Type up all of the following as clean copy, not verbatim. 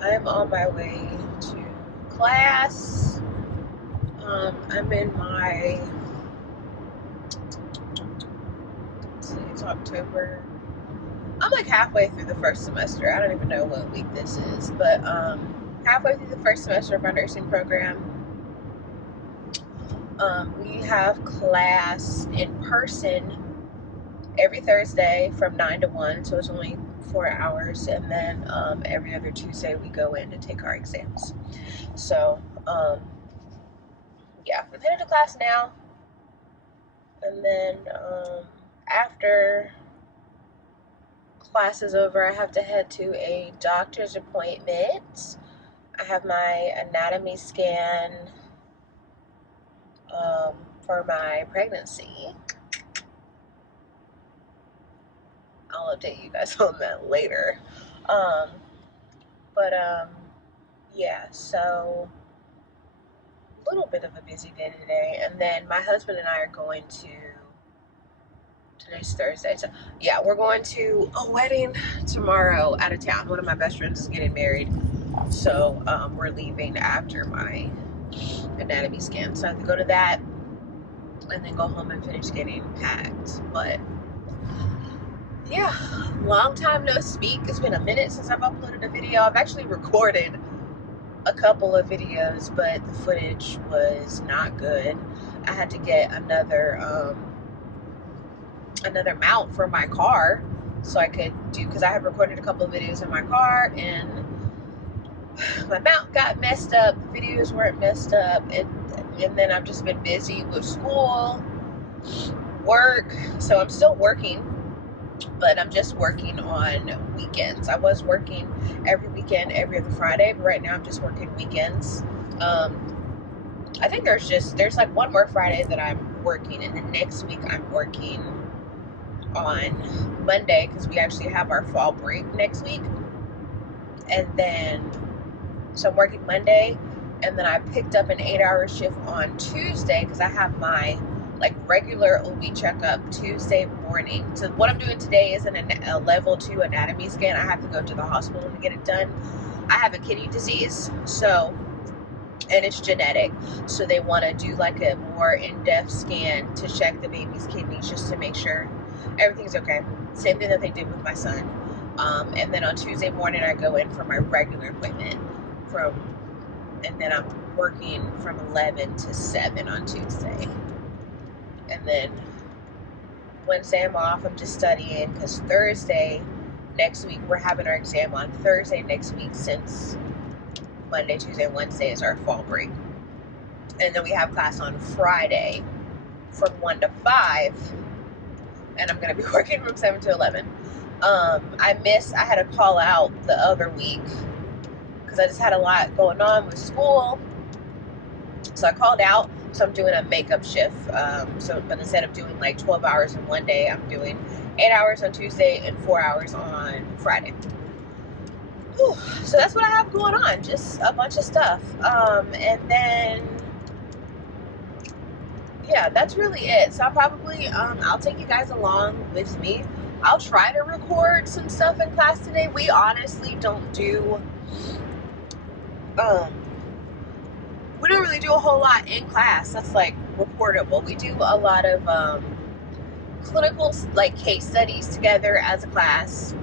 I am on my way to class. I'm in my, let's see, it's October. I'm like halfway through the first semester. I don't even know what week this is, but halfway through the first semester of my nursing program. We have class in person every Thursday from 9 to 1, so it's only 4 hours, and then every other Tuesday we go in to take our exams. So, yeah, I'm headed to class now, and then after class is over, I have to head to a doctor's appointment. I have my anatomy scan for my pregnancy. I'll update you guys on that later. Um, but yeah, so a little bit of a busy day today. And then my husband and I are going to, today's Thursday, so yeah, we're going to a wedding tomorrow out of town. One of my best friends is getting married, so we're leaving after my anatomy scan. So I have to go to that and then go home and finish getting packed. But yeah, long time no speak. It's been a minute since I've uploaded a video. I've actually recorded a couple of videos, but the footage was not good. I had to get another mount for my car so I could do, because I had recorded a couple of videos in my car and my mount got messed up, the videos weren't messed up, and then I've just been busy with school, work, so I'm still working, but I'm just working on weekends. I was working every weekend, every other Friday, but right now I'm just working weekends. I think there's like one more Friday that I'm working, and then next week I'm working on Monday because we actually have our fall break next week. And then, so I'm working Monday, and then I picked up an 8-hour shift on Tuesday because I have my like regular OB checkup Tuesday morning. So what I'm doing today is a level 2 anatomy scan. I have to go to the hospital to get it done. I have a kidney disease, so, and it's genetic, so they want to do like a more in-depth scan to check the baby's kidneys just to make sure everything's okay. Same thing that they did with my son. And then on Tuesday morning I go in for my regular appointment and then I'm working from 11 to 7 on Tuesday. And then Wednesday I'm off. I'm just studying because Thursday next week we're having our exam on Thursday next week, since Monday, Tuesday, and Wednesday is our fall break. And then we have class on Friday from 1 to 5, and I'm going to be working from 7 to 11. I had to call out the other week because I just had a lot going on with school, so I called out. So I'm doing a makeup shift, but instead of doing like 12 hours in one day, I'm doing 8 hours on Tuesday and 4 hours on Friday. Whew. So that's what I have going on, just a bunch of stuff. And then, yeah, that's really it. So I'll take you guys along with me. I'll try to record some stuff in class today. We honestly don't do, we don't really do a whole lot in class that's like reportable. We do a lot of clinical like case studies together as a class.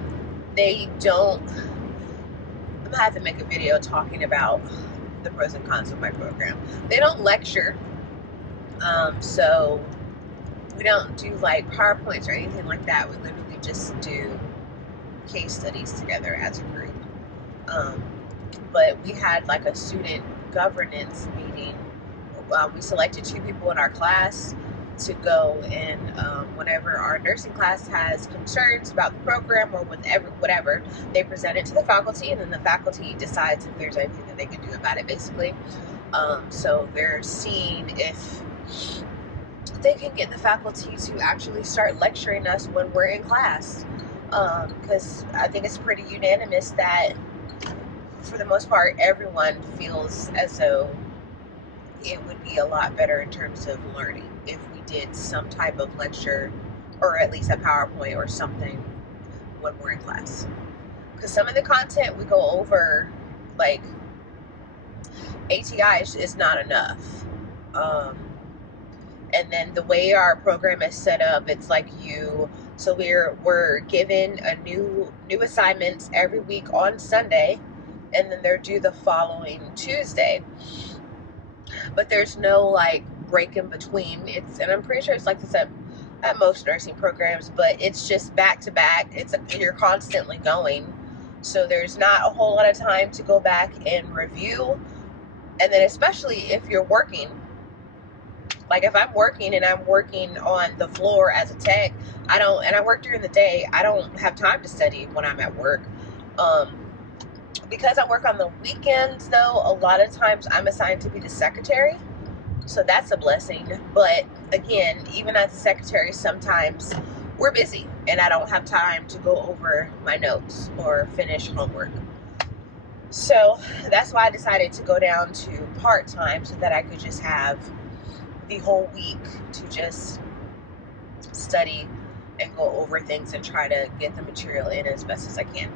They don't, I'm gonna have to make a video talking about the pros and cons of my program. They don't lecture, so we don't do like PowerPoints or anything like that. We literally just do case studies together as a group. But we had like a student governance meeting. We selected 2 people in our class to go, and whenever our nursing class has concerns about the program or whatever, they present it to the faculty, and then the faculty decides if there's anything that they can do about it, basically. So they're seeing if they can get the faculty to actually start lecturing us when we're in class, because I think it's pretty unanimous that for the most part everyone feels as though it would be a lot better in terms of learning if we did some type of lecture, or at least a PowerPoint or something when we're in class. because some of the content we go over, like ATI is not enough. And then the way our program is set up, it's like so we're given a new assignments every week on Sunday, and then they're due the following Tuesday. But there's no like break in between. And I'm pretty sure it's like this at most nursing programs, but it's just back to back. You're constantly going, so there's not a whole lot of time to go back and review. And then especially if you're working, like if I'm working and I'm working on the floor as a tech, and I work during the day, I don't have time to study when I'm at work. Because I work on the weekends though, a lot of times I'm assigned to be the secretary. So that's a blessing. But again, even as a secretary, sometimes we're busy and I don't have time to go over my notes or finish homework. So that's why I decided to go down to part-time, so that I could just have the whole week to just study and go over things and try to get the material in as best as I can.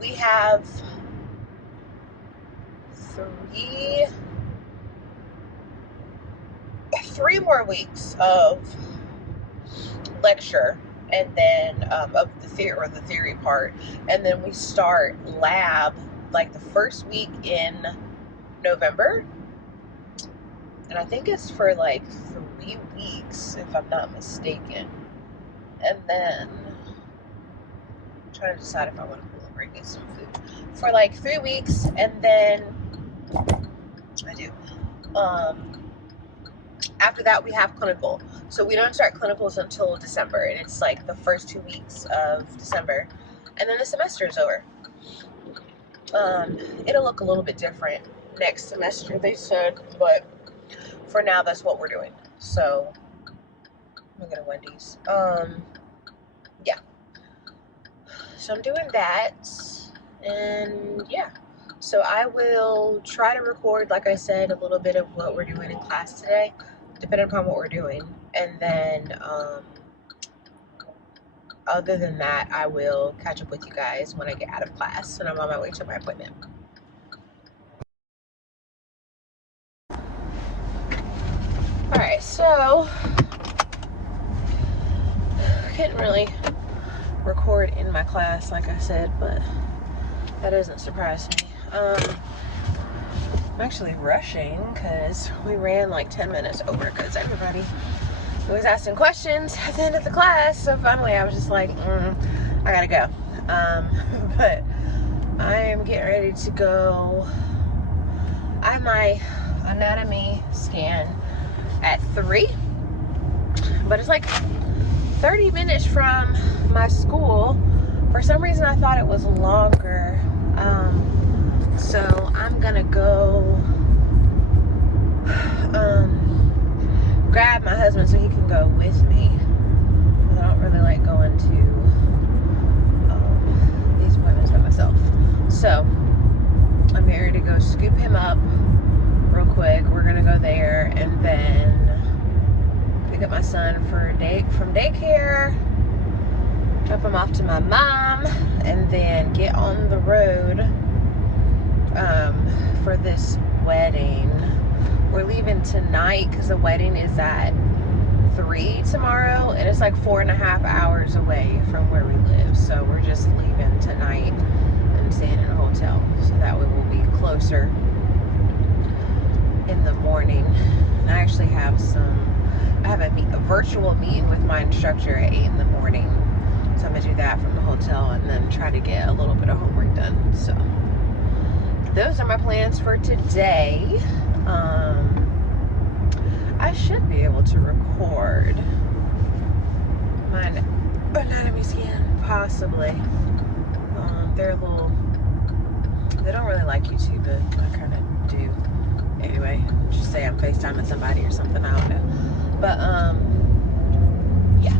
We have three more weeks of lecture, and then of the theory part, and then we start lab like the first week in November, and I think it's for like 3 weeks if I'm not mistaken. And then I'm trying to decide if I want to pull over and get some food for like 3 weeks, and then I do after that we have clinical. So we don't start clinicals until December, and it's like the first 2 weeks of December, and then the semester is over. It'll look a little bit different next semester, they said, but for now that's what we're doing. So I'm gonna go to Wendy's. Yeah, so I'm doing that, and yeah, so I will try to record, like I said, a little bit of what we're doing in class today, depending upon what we're doing. And then other than that, I will catch up with you guys when I get out of class and I'm on my way to my appointment. Alright, so couldn't really record in my class, like I said, but that doesn't surprise me. I'm actually rushing because we ran like 10 minutes over because everybody was asking questions at the end of the class. So finally I was just like, I gotta go. But I am getting ready to go. I have my anatomy scan at 3, but it's like 30 minutes from my school. For some reason I thought it was longer. So I'm gonna go grab my husband so he can go with me. I don't really like going to these appointments by myself. So I'm getting ready to go scoop him up real quick. We're gonna go there and then pick up my son from daycare, drop him off to my mom, and then get on the road for this wedding. We're leaving tonight because the wedding is at 3 tomorrow, and it's like 4.5 hours away from where we live. So we're just leaving tonight and staying in a hotel, so that way we'll be closer in the morning. And I actually have a virtual meeting with my instructor at 8 in the morning. So I'm gonna do that from the hotel and then try to get a little bit of homework done. So those are my plans for today. I should be able to record my anatomy scan, possibly. They don't really like YouTube, but I kind of do. Anyway, just say I'm FaceTiming somebody or something, I don't know. But, yeah.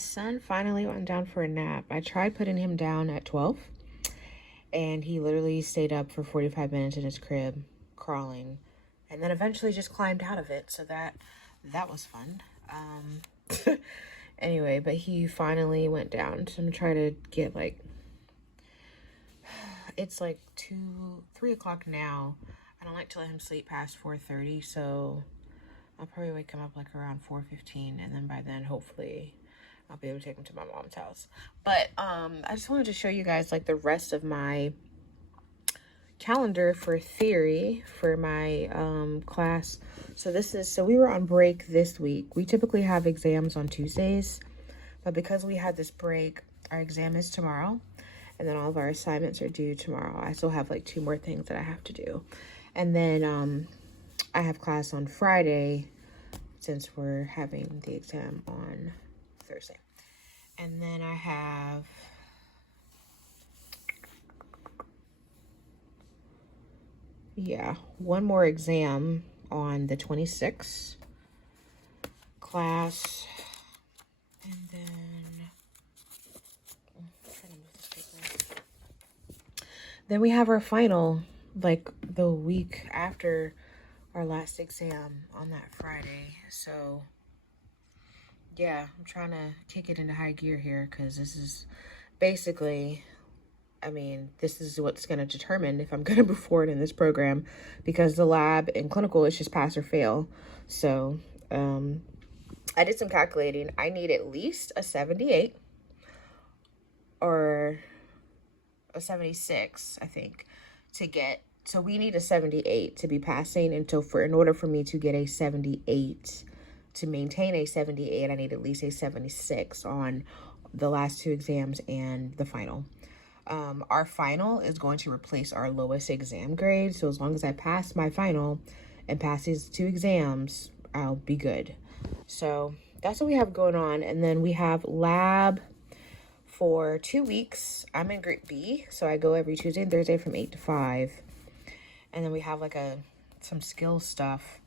son finally went down for a nap. I tried putting him down at 12, and he literally stayed up for 45 minutes in his crib, crawling, and then eventually just climbed out of it. So that was fun. Anyway, but he finally went down. So I'm gonna try to get like, it's like 3 o'clock now. I don't like to let him sleep past 4:30, so I'll probably wake him up like around 4:15, and then by then hopefully I'll be able to take him to my mom's house. But I just wanted to show you guys like the rest of my calendar for theory for my class. So we were on break this week. We typically have exams on Tuesdays, but because we had this break, our exam is tomorrow, and then all of our assignments are due tomorrow. I still have like 2 more things that I have to do, and then I have class on Friday since we're having the exam on Thursday. And then I have one more exam on the 26th class. And then we have our final like the week after our last exam on that Friday. So yeah, I'm trying to kick it into high gear here, because this is basically, I mean, this is what's going to determine if I'm going to move forward in this program, because the lab and clinical is just pass or fail. So I did some calculating. I need at least a 78 or a 76, I think, to get. So we need a 78 to be passing, and so in order for me to get a 78, to maintain a 78, I need at least a 76 on the last 2 exams and the final. Our final is going to replace our lowest exam grade. So as long as I pass my final and pass these 2 exams, I'll be good. So that's what we have going on. And then we have lab for 2 weeks. I'm in group B, so I go every Tuesday and Thursday from 8 to 5. And then we have like some skill stuff,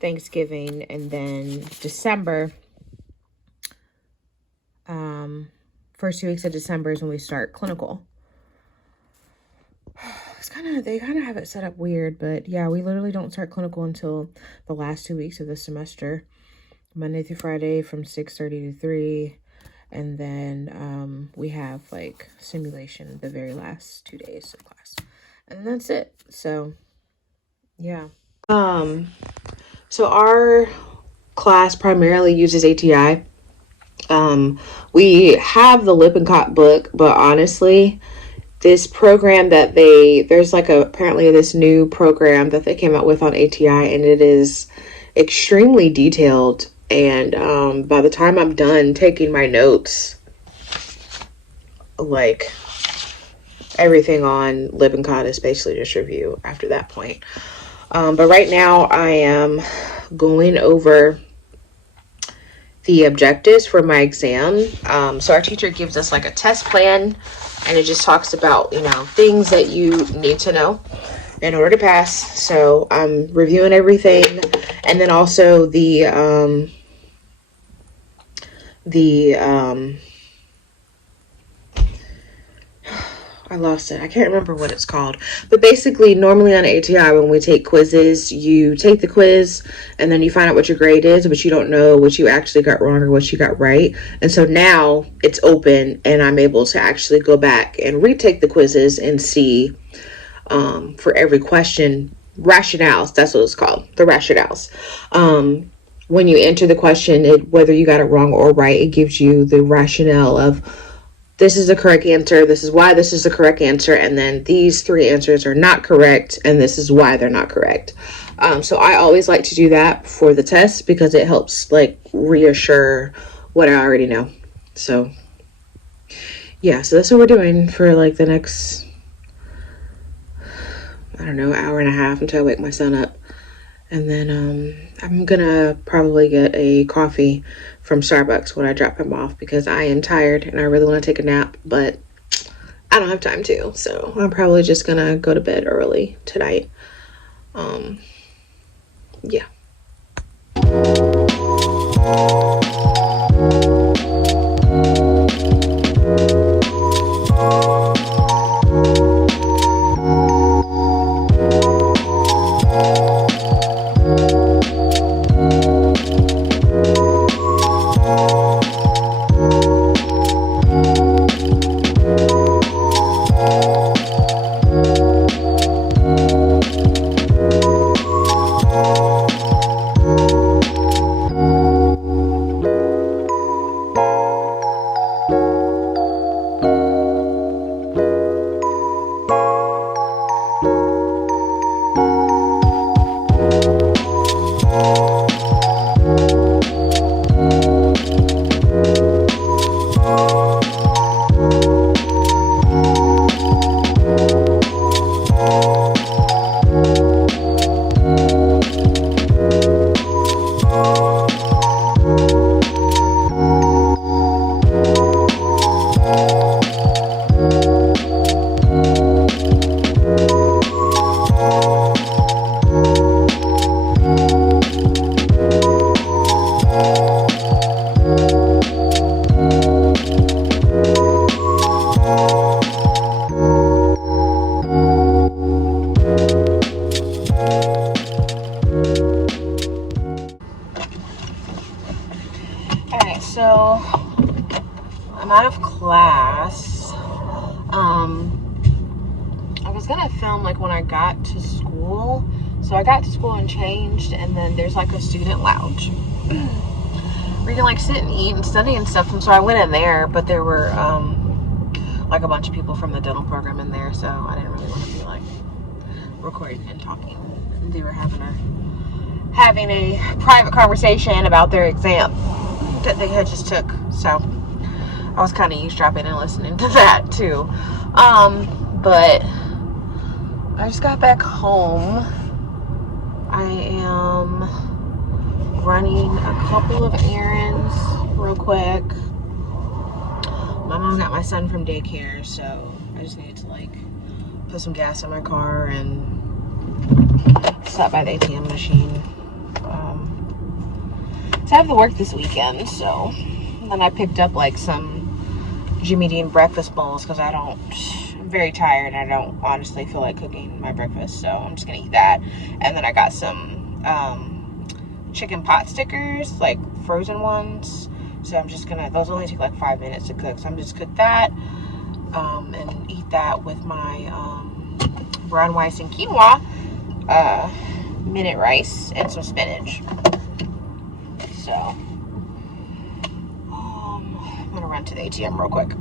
Thanksgiving, and then December. First 2 weeks of December is when we start clinical. They kind of have it set up weird, but yeah, we literally don't start clinical until the last 2 weeks of the semester, Monday through Friday from 6:30 to 3. And then we have like simulation the very last 2 days of class, and that's it. So yeah. So our class primarily uses ATI. We have the Lippincott book, but honestly, this program that there's like apparently this new program that they came out with on ATI, and it is extremely detailed. And by the time I'm done taking my notes, like everything on Lippincott is basically just review after that point. But right now I am going over the objectives for my exam. So our teacher gives us like a test plan, and it just talks about, things that you need to know in order to pass. So I'm reviewing everything, and then also I lost it. I can't remember what it's called. But basically, normally on ATI, when we take quizzes, you take the quiz and then you find out what your grade is, but you don't know what you actually got wrong or what you got right. And so now it's open, and I'm able to actually go back and retake the quizzes and see for every question, rationales. That's what it's called, the rationales. When you enter the question, whether you got it wrong or right, it gives you the rationale of, this is the correct answer, this is why this is the correct answer, and then these 3 answers are not correct, and this is why they're not correct. So I always like to do that for the test, because it helps like reassure what I already know. So yeah, so that's what we're doing for like the next, I don't know, hour and a half until I wake my son up. And then I'm gonna probably get a coffee from Starbucks when I drop him off, because I am tired and I really want to take a nap, but I don't have time to. So I'm probably just gonna go to bed early tonight. Yeah. so I'm out of class. I was gonna film like when I got to school. So I got to school and changed, and then there's like a student lounge where you can like sit and eat and study and stuff. And so I went in there, but there were like a bunch of people from the dental program in there, so I didn't really want to be like recording and talking. And they were having a private conversation about their exam that they had just took. So I was kind of eavesdropping and listening to that too. But I just got back home. I am running a couple of errands real quick. My mom got my son from daycare, so I just needed to like put some gas in my car and stop by the ATM machine. So I have to work this weekend, so then I picked up like some Jimmy Dean breakfast bowls because I'm very tired and I don't honestly feel like cooking my breakfast, so I'm just gonna eat that. And then I got some chicken pot stickers, like frozen ones, so I'm just gonna, those only take like 5 minutes to cook, so I'm just cook that and eat that with my brown rice and quinoa, minute rice, and some spinach. So I'm gonna run to the ATM real quick.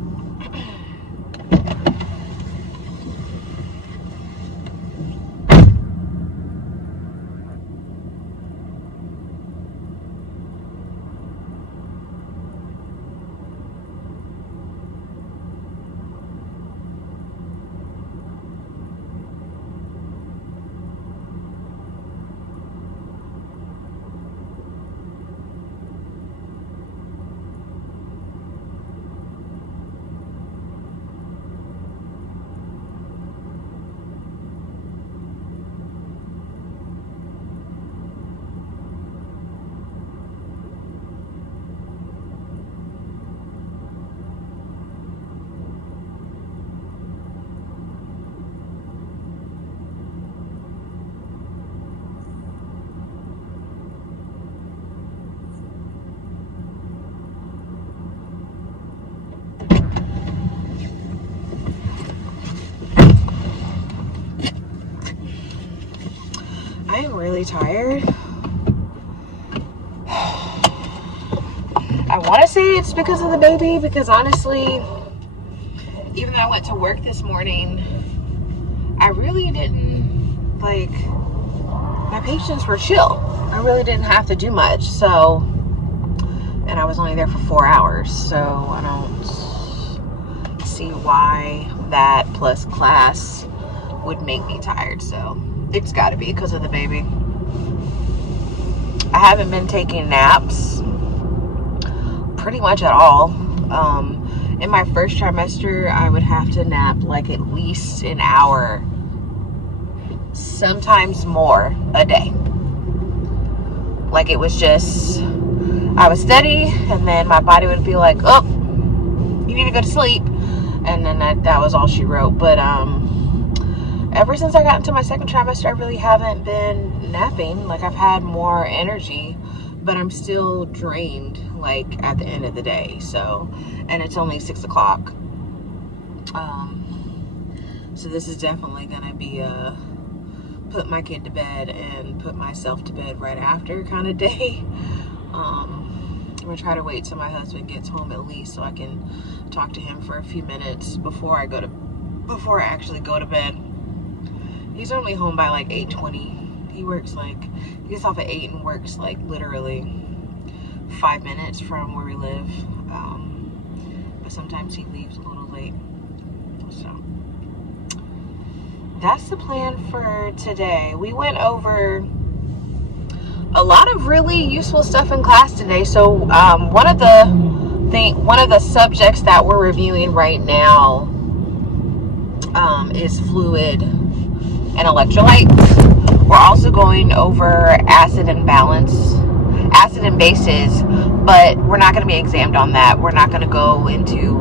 I am really tired. I want to say it's because of the baby, because honestly, even though I went to work this morning, I really didn't, like, my patients were chill. I really didn't have to do much, so, and I was only there for 4 hours, so I don't see why that plus class would make me tired, so it's got to be because of the baby. I haven't been taking naps pretty much at all. In my first trimester, I would have to nap like at least an hour, sometimes more a day. Like it was just, I would study and then my body would be like, oh, you need to go to sleep. And then that was all she wrote. But ever since I got into my second trimester, I really haven't been napping. Like I've had more energy, but I'm still drained like at the end of the day. So, and it's only 6 o'clock. So this is definitely gonna be put my kid to bed and put myself to bed right after kind of day. I'm gonna try to wait till my husband gets home at least so I can talk to him for a few minutes before I actually go to bed. He's normally home by like 8:20. He gets off at 8 and works like literally 5 minutes from where we live. But sometimes he leaves a little late. So that's the plan for today. We went over a lot of really useful stuff in class today. So one of the subjects that we're reviewing right now is fluid and electrolytes. We're also going over acid and bases, but we're not going to be examined on that. We're not going to go into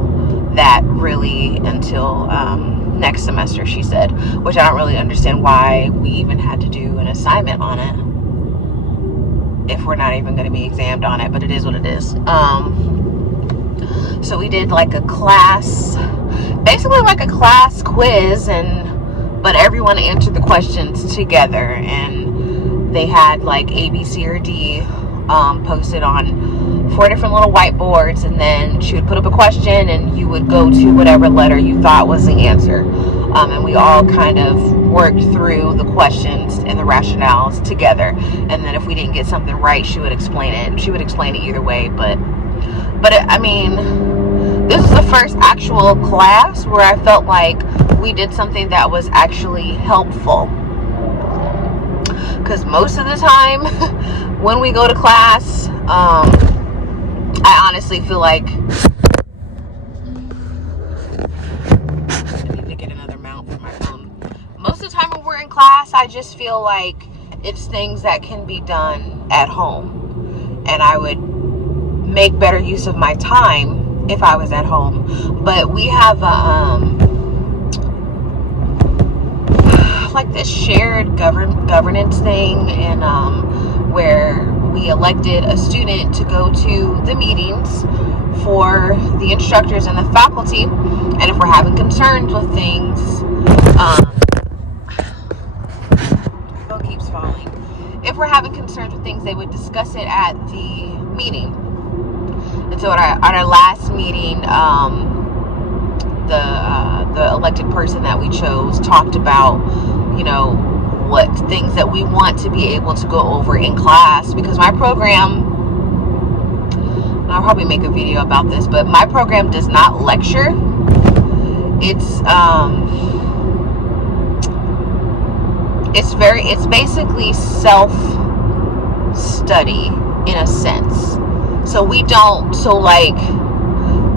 that really until next semester, she said, which I don't really understand why we even had to do an assignment on it if we're not even going to be examined on it, but it is what it is. So we did like a class, basically like a class quiz, but everyone answered the questions together, and they had like A, B, C, or D posted on 4 different little whiteboards, and then she would put up a question and you would go to whatever letter you thought was the answer, and we all kind of worked through the questions and the rationales together. And then if we didn't get something right, she would explain it. She would explain it either way, but I mean, this is the first actual class where I felt like we did something that was actually helpful. Because most of the time when we go to class, I honestly feel like I need to get another mount for my phone. Most of the time when we're in class, I just feel like it's things that can be done at home, and I would make better use of my time if I was at home. But we have like this shared governance thing, and where we elected a student to go to the meetings for the instructors and the faculty, and if we're having concerns with things, phone keeps falling. If we're having concerns with things, they would discuss it at the meeting. And so at our last meeting, the elected person that we chose talked about, you know, what things that we want to be able to go over in class, because my program, I'll probably make a video about this, but my program does not lecture. It's basically self-study in a sense. So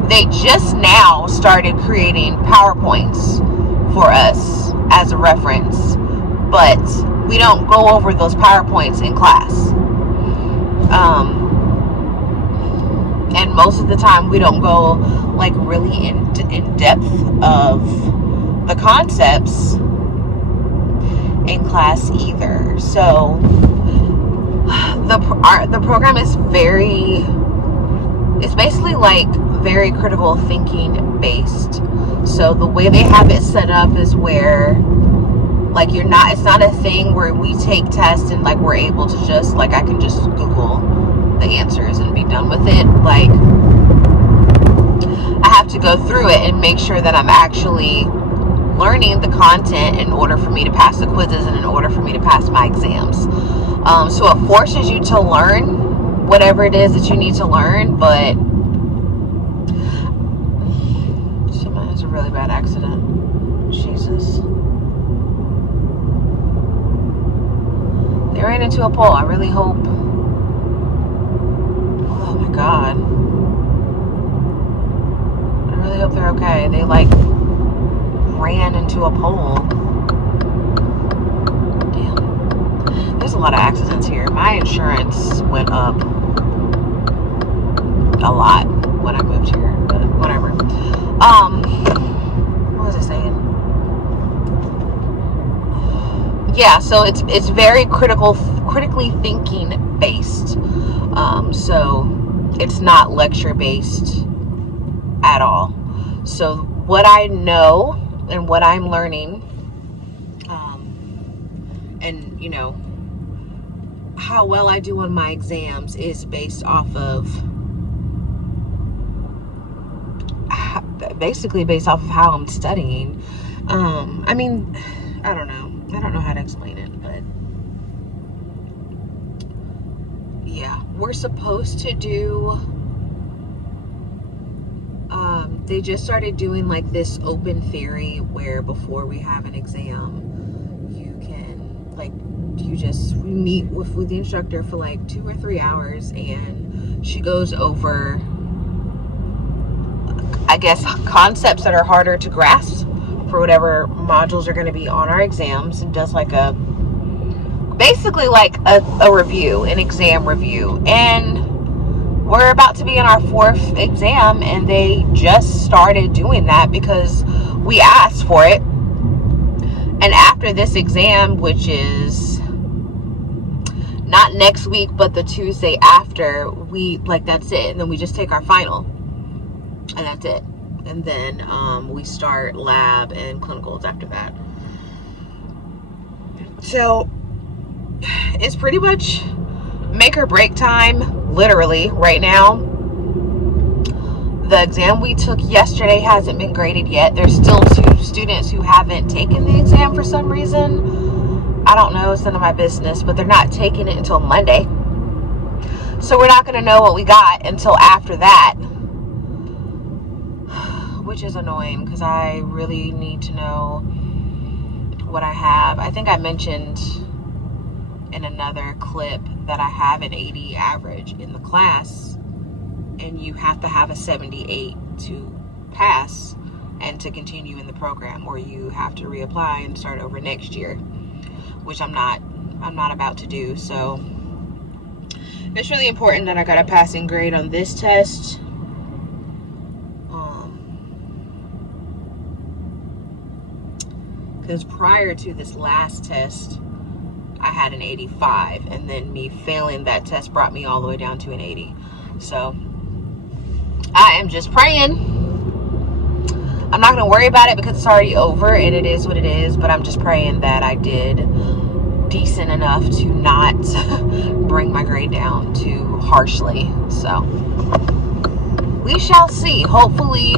they just now started creating PowerPoints for us as a reference, but we don't go over those PowerPoints in class. And most of the time we don't go like really in depth of the concepts in class either. So the program is it's basically like very critical thinking based. So the way they have it set up is where like it's not a thing where we take tests and like we're able to just like I can just Google the answers and be done with it. Like I have to go through it and make sure that I'm actually learning the content in order for me to pass the quizzes and in order for me to pass my exams. So it forces you to learn whatever it is that you need to learn, but someone has a really bad accident. Jesus. They ran into a pole. I really hope. Oh my God. I really hope they're okay. They like ran into a pole. Damn. There's a lot of accidents here. My insurance went up a lot when I moved here, but whatever. What was I saying? Yeah, so it's very critically thinking based. So it's not lecture based at all. So what I know and what I'm learning, and you know how well I do on my exams is based off of basically based off of how I'm studying. I mean, I don't know how to explain it, but yeah, we're supposed to do they just started doing like this open theory where before we have an exam you can like we meet with the instructor for like 2 or 3 hours, and she goes over I guess concepts that are harder to grasp for whatever modules are going to be on our exams, and does like basically like a review, an exam review. And we're about to be in our 4th exam, and they just started doing that because we asked for it. And after this exam, which is not next week but the Tuesday after, that's it, and then we just take our final. and that's it. And then we start lab and clinicals after that. So it's pretty much make or break time, literally, right now. The exam we took yesterday hasn't been graded yet. There's still 2 students who haven't taken the exam for some reason. I don't know, it's none of my business, but they're not taking it until Monday. So we're not going to know what we got until after that, which is annoying because I really need to know what I have. I think I mentioned in another clip that I have an 80 average in the class, and you have to have a 78 to pass and to continue in the program, or you have to reapply and start over next year, which I'm not about to do. So it's really important that I got a passing grade on this test. Because prior to this last test, I had an 85, and then me failing that test brought me all the way down to an 80. So I am just praying. I'm not going to worry about it because it's already over and it is what it is, but I'm just praying that I did decent enough to not bring my grade down too harshly. So we shall see. Hopefully,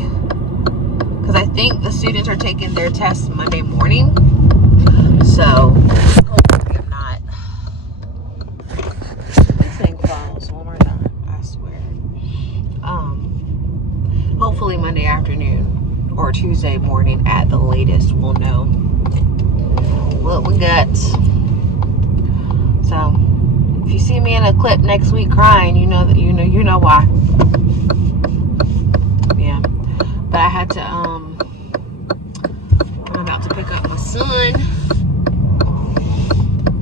because I think the students are taking their tests Monday morning. So hopefully I'm not. This thing falls one more time, I swear. Hopefully Monday afternoon or Tuesday morning at the latest we'll know what we got. So if you see me in a clip next week crying, you know why. Yeah. But I had to I'm about to pick up my son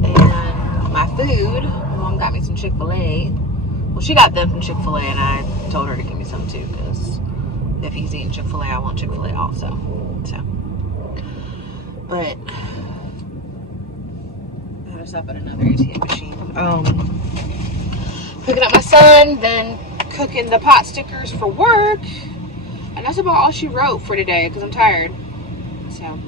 and my food. My mom got me some Chick-fil-A. Well, she got them from Chick-fil-A, and I told her to give me some too, because if he's eating Chick-fil-A, I want Chick-fil-A also. So, but I gotta stop at another ATM machine. Picking up my son, then cooking the pot stickers for work, and that's about all she wrote for today, because I'm tired. So